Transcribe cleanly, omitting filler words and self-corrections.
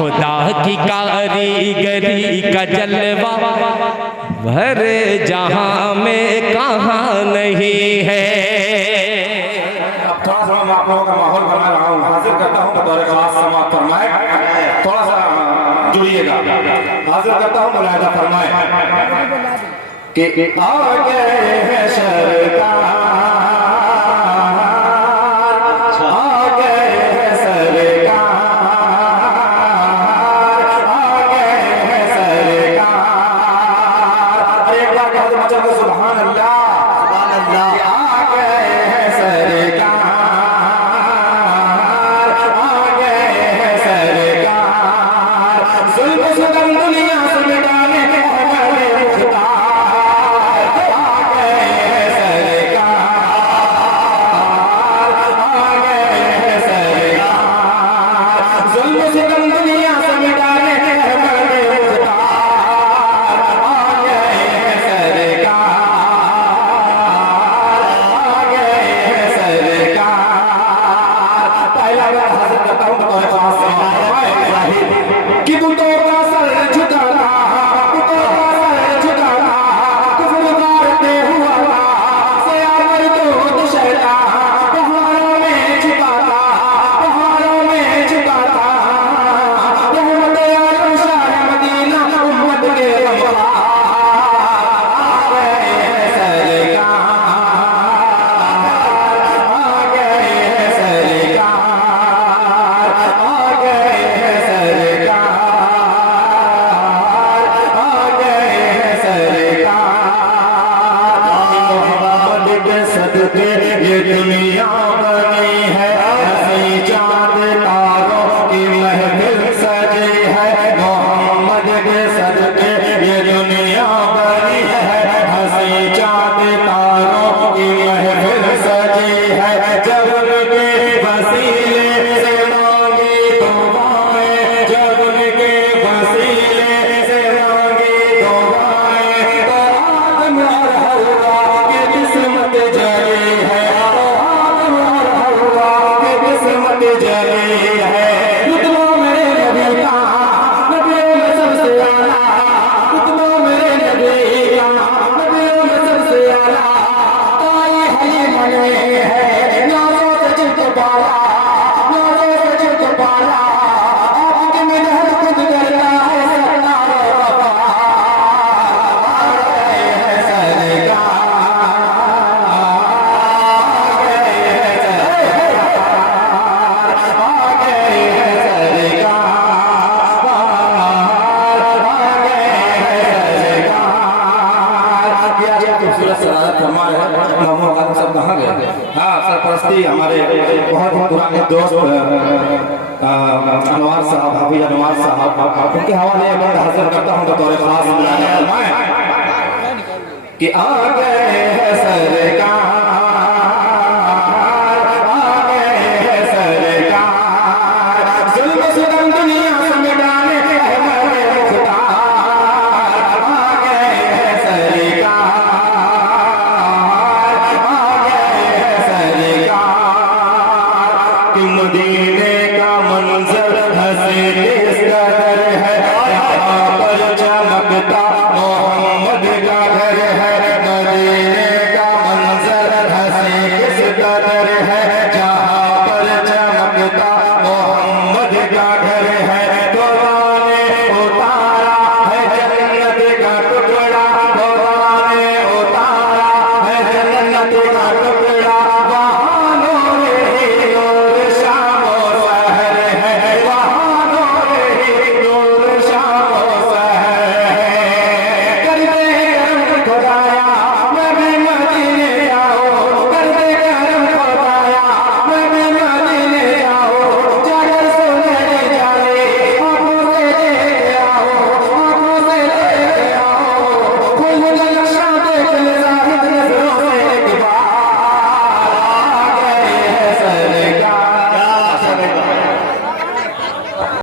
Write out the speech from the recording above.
खुदा की कारीगरी का जलवा भरे जहां में कहाँ नहीं है। अब थोड़ा सा मैं आप लोगों का माहौल बना रहा हूँ, हाजिर करता हूँ बतौर खास समाअत फरमाए, थोड़ा सा जुड़िएगा। हाजिर करता हूँ, मुलाहिजा फरमाए कि आ गए हैं सरकार, ये दुनिया बनी है, हंसी चांद तारों की महफिल सजी है। मोहम्मद के सदके ये दुनिया बनी है, हंसी चांद तारों की महफिल सजी है। जब उनके वसीले से मांगी दुआएं, जब उनके वसीले से मांगी दुआएं, तो आदम और हव्वा की किस्मत जली है, जली है। रुतबा मेरे नबी का, नबियों में सबसे आला, रुतबा मेरे नबी का, नबियों में सबसे आला। ताई है मने है, नारों से चित पाला, नारों से चित पाला। आपके मेहनत खुद करता है सरकार वफा, है सरकार। हाँ, सरपरस्ती हमारे बहुत पुराने दोस्त अनवार साहब, हाफिज अनवार साहब, उनके हवाले में हाजिर करता हूँ बतौर खास कि आ गए हैं सरकार, आ गए हैं सरकार, जुल्म सितम दुनिया से मिटाने हमारे मुख्तार। आ गए हैं सरकार, मदीने का मंजर हंसी इस कदर है, यहाँ पर चमकता